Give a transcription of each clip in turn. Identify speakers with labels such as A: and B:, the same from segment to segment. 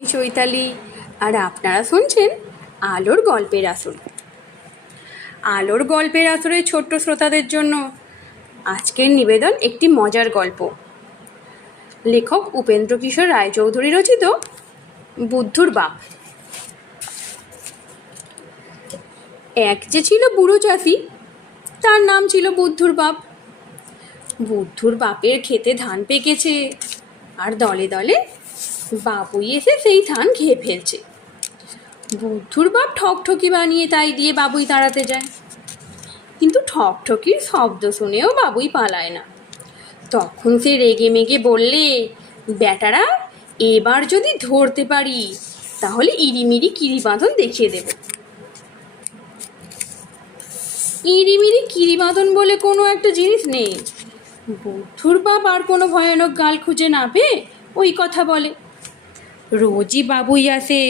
A: চৈতালি। আর আপনারা শুনছেন আলোর গল্পের আসর। আলোর গল্পের আসরের ছোট্ট শ্রোতাদের জন্য আজকের নিবেদন একটি মজার গল্প। লেখক উপেন্দ্র কিশোর রায়চৌধুরী রচিত বুদ্ধুর বাপ। এক যে ছিল বুড়ো চাষি তার নাম ছিল বুদ্ধুর বাপ। বুদ্ধুর বাপের খেতে ধান পেকেছে, আর দলে দলে বাবুই এসে সেই ধান খেয়ে ফেলছে। বুদ্ধুর বাপ ঠকঠকি বানিয়ে তাই দিয়ে বাবুই তাড়াতে যায়। কিন্তু ঠকঠকির শব্দ শুনেও বাবুই পালায় না। তখন সে রেগে মেগে বললে, বেটারা, এবার যদি ধরতে পারি, তাহলে ইরিমিরি কিরি বাঁধন দেখিয়ে দেব। ইরিমিরি কিরি বাঁধন বলে কোনো একটা জিনিস নেই। বুদ্ধুর বাপ আর কোনো ভয়ানক গাল খুঁজে না পেয়ে ওই কথা বলে। রোজই বাবুই আসে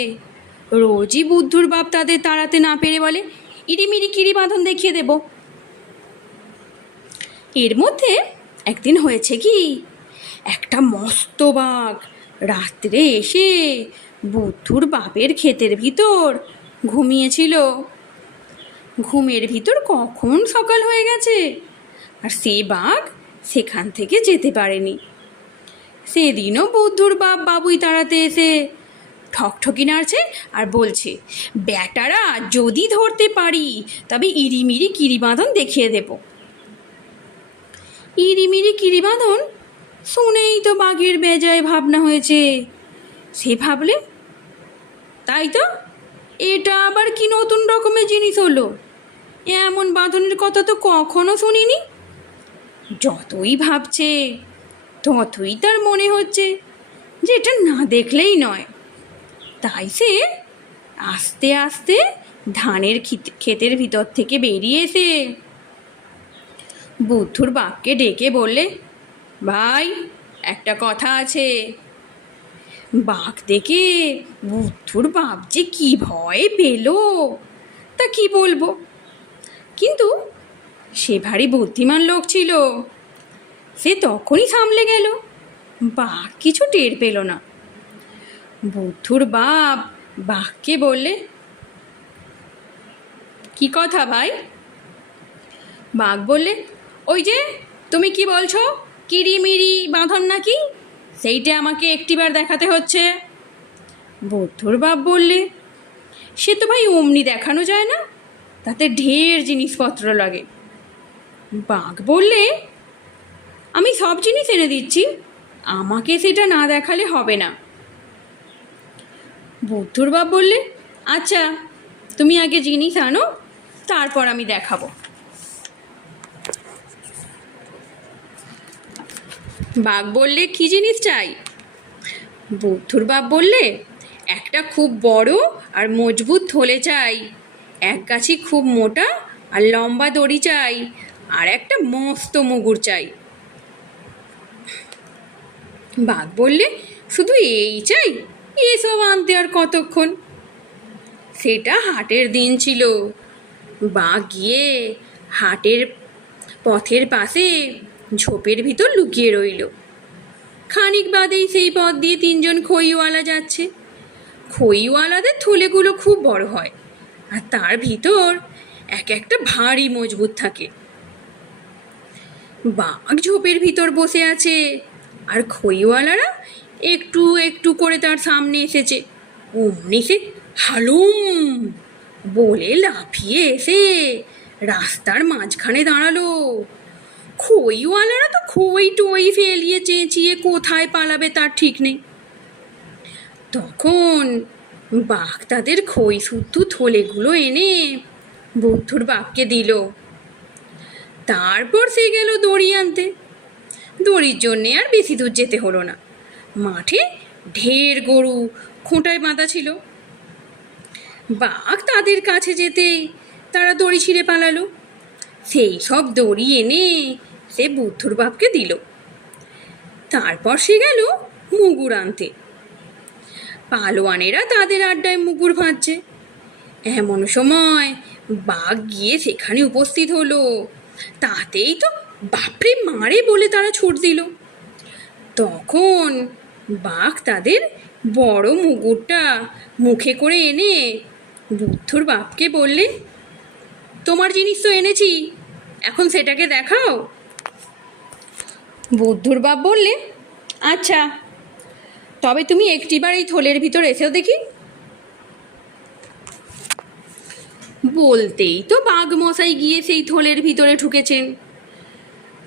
A: রোজই বুদ্ধুর বাপ তাদের তাড়াতে না পেরে বলে, ইরিমিরি কিরি বাঁধন দেখিয়ে দেব। এর মধ্যে একদিন হয়েছে কি, একটা মস্ত বাঘ রাত্রে এসে বুদ্ধুর বাপের ক্ষেতের ভিতর ঘুমিয়েছিল। ঘুমের ভিতর কখন সকাল হয়ে গেছে, আর সে বাঘ সেখান থেকে যেতে পারেনি। সেদিনও বুদ্ধুর বাপ বাবুই তাড়াতে এসে ঠকঠকি নাড়ছে আর বলছে, ব্যাটারা, যদি ধরতে পারি, তবে ইরিমিরি কিরি বাঁধন দেখিয়ে দেব। ইরিমিরি কিরি বাঁধন শুনেই তো বাঘের বেজায় ভাবনা হয়েছে। সে ভাবলে, তাই তো? এটা আবার কি নতুন রকমের জিনিস হলো? এমন বাঁধনের কথা তো কখনো শুনিনি? যতই ভাবছে ততই তার মনে হচ্ছে যে এটা না দেখলেই নয়। তাই সে আস্তে আস্তে ধানের ক্ষেতের ভিতর থেকে বেরিয়ে এসে বুদ্ধুর বাপকে ডেকে বললে, ভাই, একটা কথা আছে। বাঘ দেখে বুদ্ধুর বাপ যে কি ভয় পেল, তা কি বলব? কিন্তু সে ভারী বুদ্ধিমান লোক ছিল। সে তখনই সামলে গেল। বাঘ কিছু টের পেল না। বুদ্ধুর বাপ বাঘকে বললে, কি কথা ভাই? বাঘ বললে, ওই যে, তুমি কি বলছো? কিরিমিরি বাঁধন নাকি? সেইটা আমাকে একটিবার দেখাতে হচ্ছে। বুদ্ধুর বাপ বললে, সে তো ভাই অমনি দেখানো যায় না। তাতে ঢের জিনিসপত্র লাগে। বাঘ বললে আমি সব জিনিস এনে দিচ্ছি। আমাকে সেটা না দেখালে হবে না। বুদ্ধুর বাপ বললে আচ্ছা তুমি আগে জিনিস আনো, তারপর আমি দেখাবো। বাঘ বললে, কি জিনিস চাই? বুদ্ধুর বাপ বললে, একটা খুব বড় আর মজবুত থলে চাই। এক গাছি খুব মোটা আর লম্বা দড়ি চাই। আর একটা মস্ত মুগুর চাই। বাঘ বললে, শুধু এই চাই এসব আনতে আর কতক্ষণ? সেটা হাটের দিন ছিল। বাঘ গিয়ে হাটের পথের পাশে ঝোপের ভিতর লুকিয়ে রইল। খানিক বাদেই সেই পথ দিয়ে তিনজন খইওয়ালা যাচ্ছে। খইওয়ালাদের থলেগুলো খুব বড় হয়, আর তার ভিতর এক একটা ভারী মজবুত থাকে। বাঘ ঝোপের ভিতর বসে আছে। আর খইওয়ালারা একটু একটু করে তার সামনে এসেছে। অমনি সে হালুম বলে লাফিয়ে এসে রাস্তার মাঝখানে দাঁড়াল। খইওয়ালারা তো খই টই ফেলিয়ে চেঁচিয়ে কোথায় পালাবে তার ঠিক নেই। তখন বাঘ তাদের খই শুদ্ধ থলেগুলো এনে বুদ্ধুর বাপকে দিল। তারপর সে গেল দড়ি আনতে। দড়ির জন্যে আর বেশি দূর যেতে হলো না। মাঠে ঢের গরু, খোঁটায় বাঁধা ছিল। বাঘ তাদের কাছে যেতেই তারা দড়ি ছিঁড়ে পালালো। সেই সব দড়ি এনে সে বুদ্ধর বাপকে দিল। তারপর সে গেল মুগুর আনতে। পালোয়ানেরা তাদের আড্ডায় মুগুর ভাঁজছে। এমন সময় বাঘ গিয়ে সেখানে উপস্থিত হলো। তাতেই তো বাপরে মারে বলে তারা ছুট দিল। তখন বাঘ তাদের বড় মুগুরটা মুখে করে এনে বুদ্ধর বাপকে বললে, তোমার জিনিস তো এনেছি, এখন সেটাকে দেখাও। বুদ্ধর বাপ বললে আচ্ছা তবে তুমি একটিবার এই থলের ভিতর এসেও দেখি। বলতেই তো বাঘ মশাই গিয়ে সেই থলের ভিতরে ঢুকেছেন।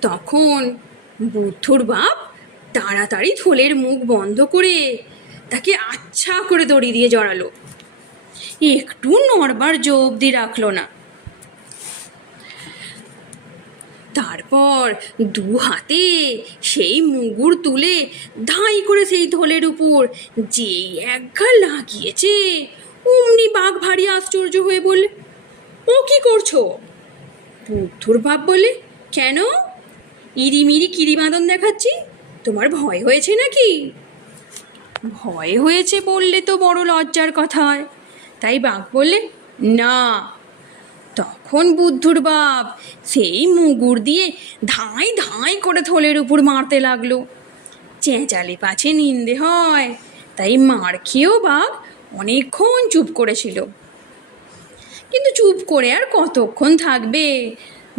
A: তখন বুদ্ধুর বাপ তাড়াতাড়ি থলের মুখ বন্ধ করে তাকে আচ্ছা করে দড়ি দিয়ে জড়ালো। একটু নড়বার জো অবধি রাখল না। তারপর দু হাতে সেই মুগুর তুলে ধাই করে সেই থলের উপর যেই একঘা লাগিয়েছে, অমনি বাঘ ভারী আশ্চর্য হয়ে বললে, ও কি করছ? বুদ্ধুর বাপ বলে কেন? ইরিমিরি কিরিমাদন দেখাচ্ছি? তোমার ভয় হয়েছে নাকি? ভয় হয়েছে বললে তো বড় লজ্জার কথা। হয় তাই বাঘ বললে, না। তখন বুদ্ধুর বাপ সেই মুগুর দিয়ে ধাই ধাই করে থলের উপর মারতে লাগল। চেঁচালে পাছে নিন্দে হয়, তাই মার খেয়েও বাঘ অনেকক্ষণ চুপ করেছিল। কিন্তু চুপ করে আর কতক্ষণ থাকবে?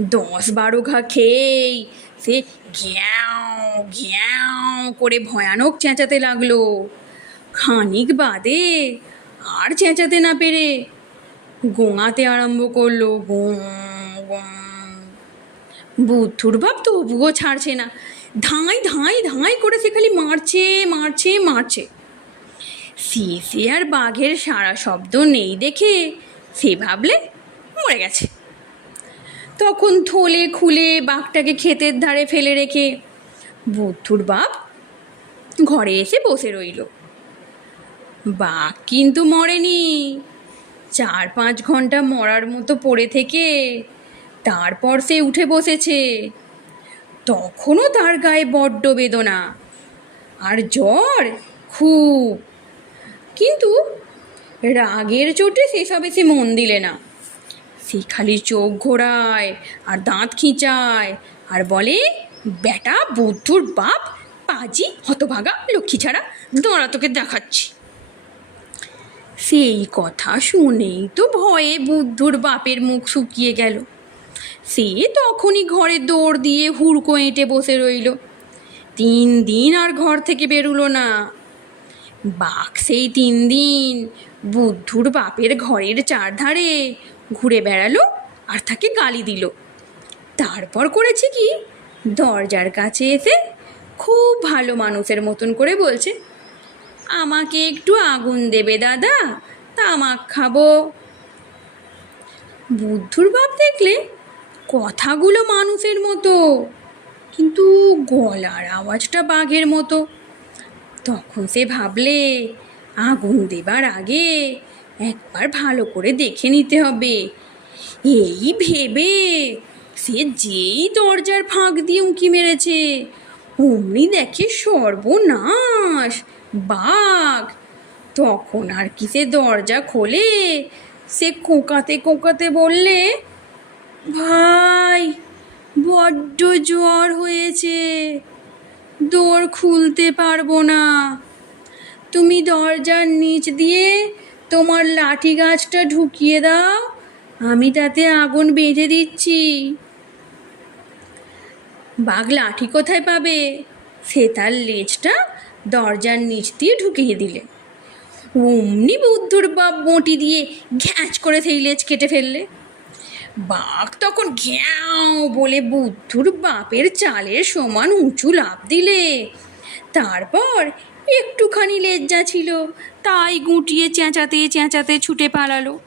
A: দশ বারো ঘা খেয়েই সে ঘ্যাও ঘ্যাও করে ভয়ানক চেঁচাতে লাগল। খানিক বাদে আর চেঁচাতে না পেরে গোঙাতে আরম্ভ করল। গোঁ বুদ্ধুর বাপ তবুও ছাড়ছে না। ধাঁই ধাঁই ধাঁই করে সে খালি মারছে মারছে মারছে। সে আর বাঘের সারা শব্দ নেই দেখে সে ভাবলে মরে গেছে। তখন থলে খুলে বাঘটাকে ক্ষেতের ধারে ফেলে রেখে বুদ্ধুর বাপ ঘরে এসে বসে রইল। বাঘ কিন্তু মরেনি। চার পাঁচ ঘণ্টা মরার মতো পড়ে থেকে তারপর সে উঠে বসেছে। তখনও তার গায়ে বড্ড বেদনা আর জ্বর খুব। কিন্তু রাগের চোটে সেসবে সে মন দিলে না। সে খালি চোখ ঘোরায়, আর দাঁত খিঁচায়। আর বলে, বেটা, বুদ্ধুর বাপ, পাজি, হতভাগা, লক্ষ্মী ছাড়া, দাঁড়া তোকে দেখাচ্ছি। সেই কথা শুনেই তো ভয়ে বুদ্ধুর বাপের মুখ শুকিয়ে গেল। সে তখনই ঘরে দৌড় দিয়ে হুড়কো এঁটে বসে রইল। তিন দিন আর ঘর থেকে বেরুলো না। বাঘ সেই তিন দিন, বুদ্ধুর বাপের ঘরের চারধারে ঘুরে বেড়ালো আর তাকে গালি দিল। তারপর করেছে কি? দরজার কাছে এসে খুব ভালো মানুষের মতন করে বলছে, আমাকে একটু আগুন দেবে দাদা, তামাক খাব। বুদ্ধুর বাপ দেখলে কথাগুলো মানুষের মতো, কিন্তু গলার আওয়াজটা বাঘের মতো। তখন সে ভাবলে, আগুন দেবার আগে একবার ভালো করে দেখে নিতে হবে। এই ভেবে সে যেই দরজার ফাঁক দিয়ে উঁকি মেরেছে, অমনি দেখে সর্বনাশ, বাঘ। তখন আর কি সে দরজা খোলে, সে কোকাতে কোকাতে বললে, ভাই, বড্ড জ্বর হয়েছে। দোর খুলতে পারব না। তুমি দরজার নিচ দিয়ে তোমার লাঠি গাছটা ঢুকিয়ে দাও। আমি তাতে আগুন বেঁধে দিচ্ছি। বাঘ লাঠি কোথায় পাবে? সে তার লেজটা দরজার নিচ দিয়ে ঢুকিয়ে দিলে। অমনি বুদ্ধুর বাপ বঁটি দিয়ে ঘ্যাঁচ করে সেই লেজ কেটে ফেললে। বাঘ তখন ঘ্যাও বলে বুদ্ধুর বাপের চালের সমান উঁচু লাভ দিলে। তারপর একটুখানি লেজ্জা ছিল, তাই গুটিয়ে চেঁচাতে চেঁচাতে ছুটে পালালো।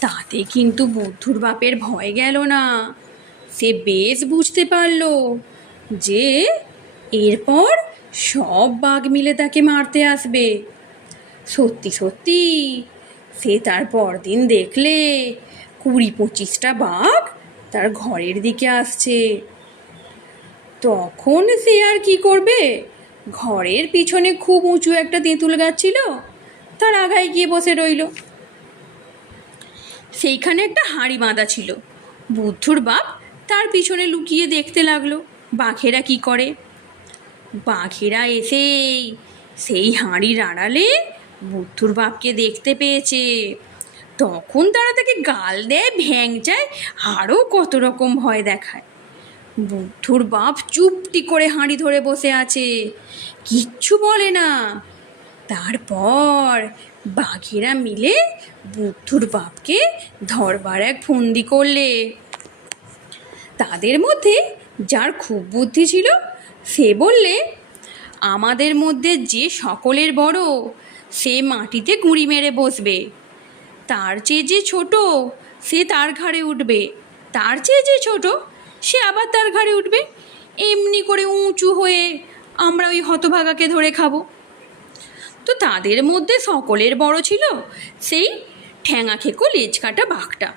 A: তাতে কিন্তু বুদ্ধুর বাপের ভয় গেল না। সে বেশ বুঝতে পারল যে এরপর সব বাঘ মিলে তাকে মারতে আসবে। সত্যি সত্যি, সে তার পরদিন দেখলে কুড়ি পঁচিশটা বাঘ তার ঘরের দিকে আসছে। তখন সে আর কি করবে? ঘরের পিছনে খুব উঁচু একটা তেঁতুল গাছ ছিল, তার আগায় গিয়ে বসে রইল। সেইখানে একটা হাঁড়ি বাঁধা ছিল। বুদ্ধুর বাপ তার পিছনে লুকিয়ে দেখতে লাগল, বাঘেরা কি করে? বাঘেরা এসেই সেই হাঁড়ির আড়ালে বুদ্ধুর বাপকে দেখতে পেয়েছে। তখন তারা তাকে গাল দেয়, ভ্যাংচায় আরও কত রকম ভয় দেখায়। বুদ্ধুর বাপ চুপটি করে হাঁড়ি ধরে বসে আছে। কিচ্ছু বলে না। তারপর বাঘেরা মিলে বুদ্ধুর বাপকে ধরবার এক ফন্দি করলে। তাদের মধ্যে যার খুব বুদ্ধি ছিল, সে বললে, আমাদের মধ্যে যে সকলের বড়, সে মাটিতে গুঁড়ি মেরে বসবে। তার চেয়ে যে ছোট, সে তার ঘাড়ে উঠবে। তার চেয়ে যে ছোট সে আবার তার ঘাড়ে উঠবে। এমনি করে উঁচু হয়ে আমরা ওই হতভাগাকে ধরে খাব। তো তাদের মধ্যে সকলের বড় ছিল সেই ঠ্যাঙা খেকো লেজ কাটা বাঘটা।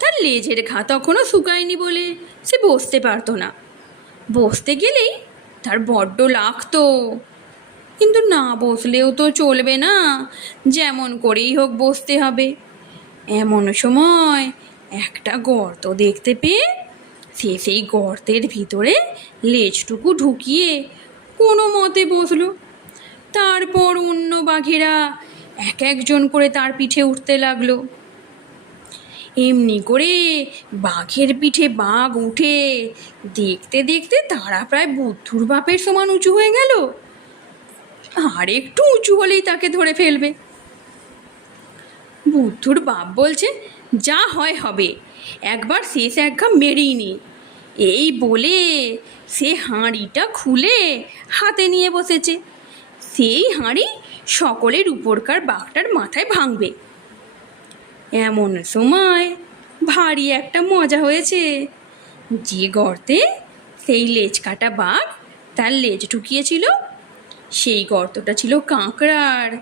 A: তার লেজের ঘা তখনও শুকায়নি বলে সে বসতে পারতো না। বসতে গেলেই তার বড্ড লাগতো। কিন্তু না বসলেও তো চলবে না, যেমন করেই হোক বসতে হবে। এমন সময় একটা গর্ত দেখতে পেয়ে সে সেই গর্তের ভিতরে লেজটুকু ঢুকিয়ে কোনো মতে বসল। তারপর অন্য বাঘেরা এক একজন করে তার পিঠে উঠতে লাগল। এমনি করে বাঘের পিঠে বাঘ উঠে দেখতে দেখতে তারা প্রায় বুদ্ধুর বাপের সমান উঁচু হয়ে গেল। আর একটু উঁচু হলেই তাকে ধরে ফেলবে। বুদ্ধুর বাপ বলছে যা হয় হবে। একবার শেষ একঘা মেরেই নি। এই বলে সে হাঁড়িটা খুলে হাতে নিয়ে বসেছে। সেই হাঁড়ি সকলের উপরকার বাঘটার মাথায় ভাঙবে। এমন সময় ভারী একটা মজা হয়েছে। যে গর্তে সেই লেজ কাটা বাঘ তার লেজ ঢুকিয়েছিল, সেই গর্তটা ছিল কাঁকড়ার।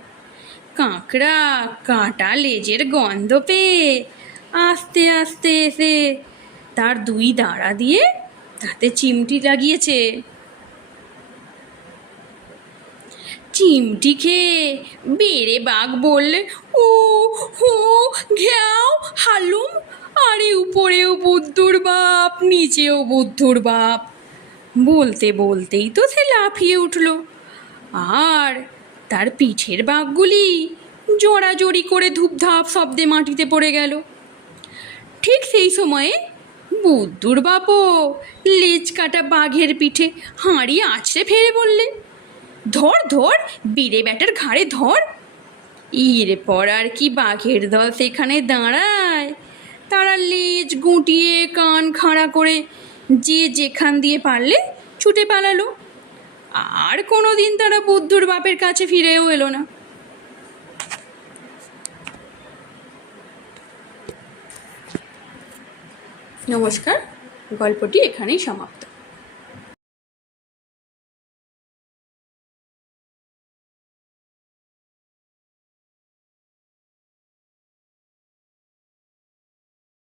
A: কাঁকড়া কাঁটা লেজের গন্ধ পেয়ে আস্তে আস্তে এসে তার দুই দাঁড়া দিয়ে তাতে চিমটি লাগিয়েছে। চিমটি খেয়ে বেড়ে বাঘ বললে, ও, হো, ঘ্যাও, হালুম, আরে উপরেও বুদ্ধুর বাপ, নিচেও বুদ্ধুর বাপ। বলতে বলতেই তো সে লাফিয়ে উঠল। আর তার পিঠের বাঘগুলি জোড়াজোড়ি করে ধূপধাপ শব্দে মাটিতে পড়ে গেল। ঠিক সেই সময়ে বুদ্ধুর বাপও লেজ কাটা বাঘের পিঠে হাঁড়ি আছড়ে ফেলে বললে, ধর ধর, বিড়ে ব্যাটার ঘাড়ে ধর। এরপর আর কি বাঘের দল সেখানে দাঁড়ায়। তারা লেজ গুটিয়ে কান খাড়া করে যে যেখান দিয়ে পারলে ছুটে পালালো। আর কোনো দিন তারা বুদ্ধুর বাপের কাছে ফিরেও এলো না। নমস্কার গল্পটি এখানেই সমাপ্ত।